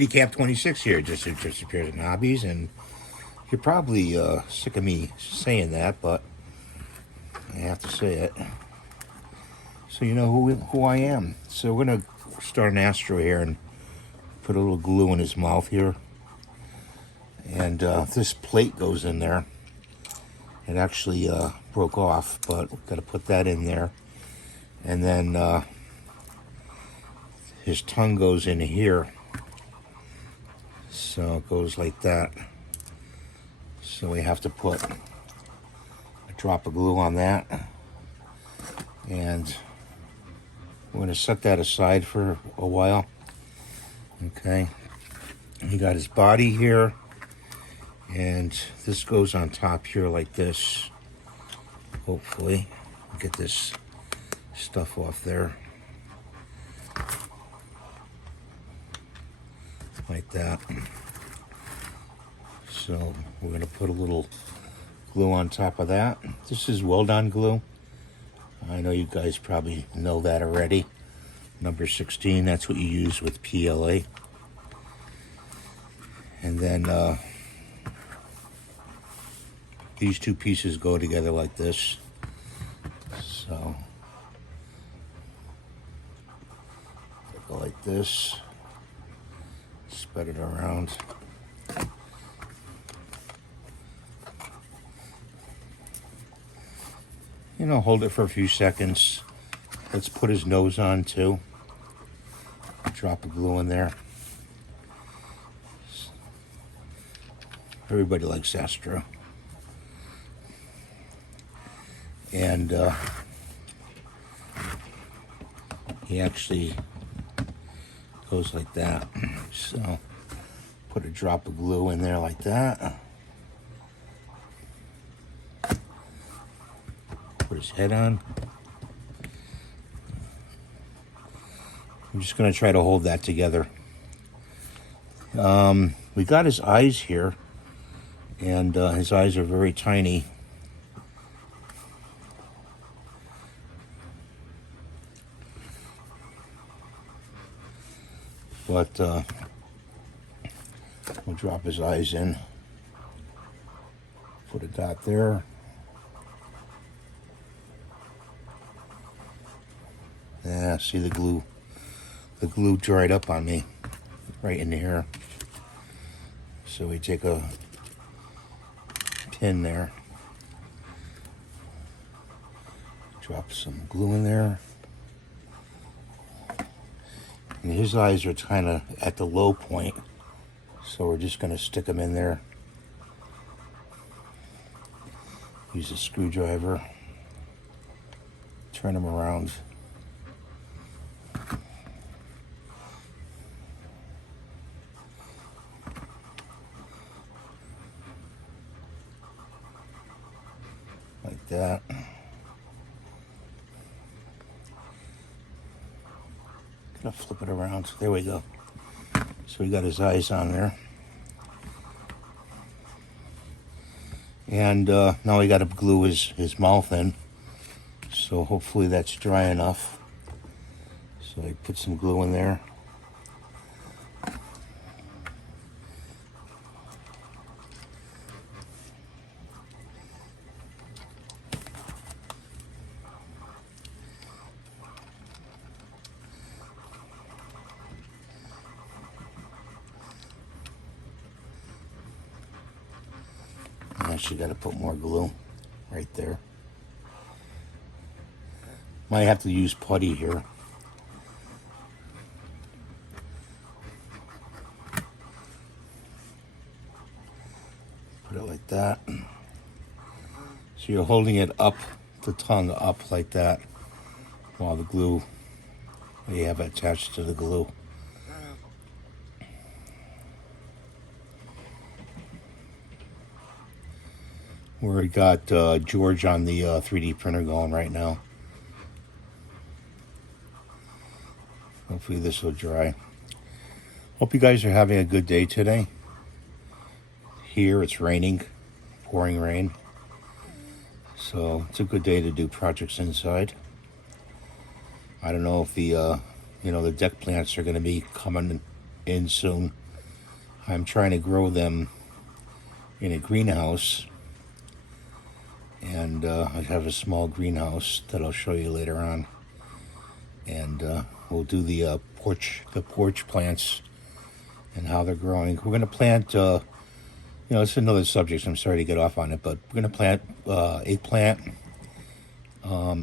Recap 26 here, just appears in hobbies, and you're probably sick of me saying that, but I have to say it. So you know who I am. So we're gonna start an Astro here and put a little glue in his mouth here, and this plate goes in there. It actually broke off, but we've got to put that in there, and then his tongue goes in here. So it goes like that. So we have to put a drop of glue on that. And we're going to set that aside for a while. Okay. He got his body here. And this goes on top here like this. Hopefully. Get this stuff off there. Like that. So we're going to put a little glue on top of that. This is well-done glue. I know you guys probably know that already. Number 16, that's what you use with PLA. And then these two pieces go together like this. So go like this. Spread it around. You know, hold it for a few seconds. Let's put his nose on too. Drop of glue in there. Everybody likes Astro. And he actually goes like that. So put a drop of glue in there like that. Put his head on. I'm just going to try to hold that together. We got his eyes here, and his eyes are very tiny. But we'll drop his eyes in. Put a dot there. Yeah, see the glue. The glue dried up on me right in here. So we take a pin there. Drop some glue in there. And his eyes are kind of at the low point. So we're just going to stick them in there. Use a screwdriver. Turn them around. Like that. Gonna flip it around. There we go. So we got his eyes on there. And now we got to glue his mouth in. So hopefully that's dry enough. So I put some glue in there. Actually got to put more glue right there. Might have to use putty here. Put it like that. So you're holding it up, the tongue up like that, while the glue, you have it attached to the glue. We got George on the 3D printer going right now. Hopefully this will dry. Hope you guys are having a good day today. Here it's raining, pouring rain. So it's a good day to do projects inside. I don't know if the the deck plants are going to be coming in soon. I'm trying to grow them in a greenhouse, and I have a small greenhouse that I'll show you later on, and we'll do the porch plants and how they're growing. We're going to plant, it's another subject, so I'm sorry to get off on it, but we're going to plant eggplant,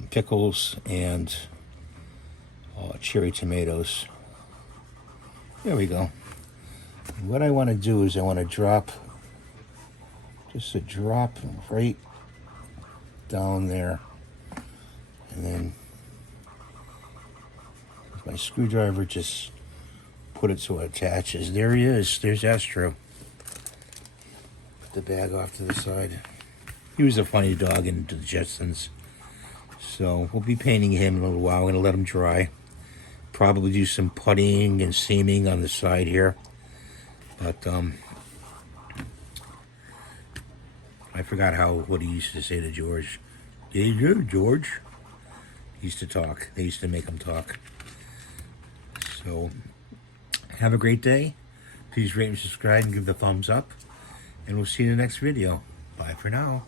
pickles, and cherry tomatoes. There we go. And what I want to do is I want to drop just a drop right down there, and then with my screwdriver just put it so it attaches. There he is. There's Astro. Put the bag off to the side. He was a funny dog in the Jetsons. So we'll be painting him in a little while. We're going to let him dry. Probably do some puttying and seaming on the side here. But I forgot what he used to say to George. Hey, George. He used to talk. They used to make him talk. So have a great day. Please rate and subscribe and give the thumbs up. And we'll see you in the next video. Bye for now.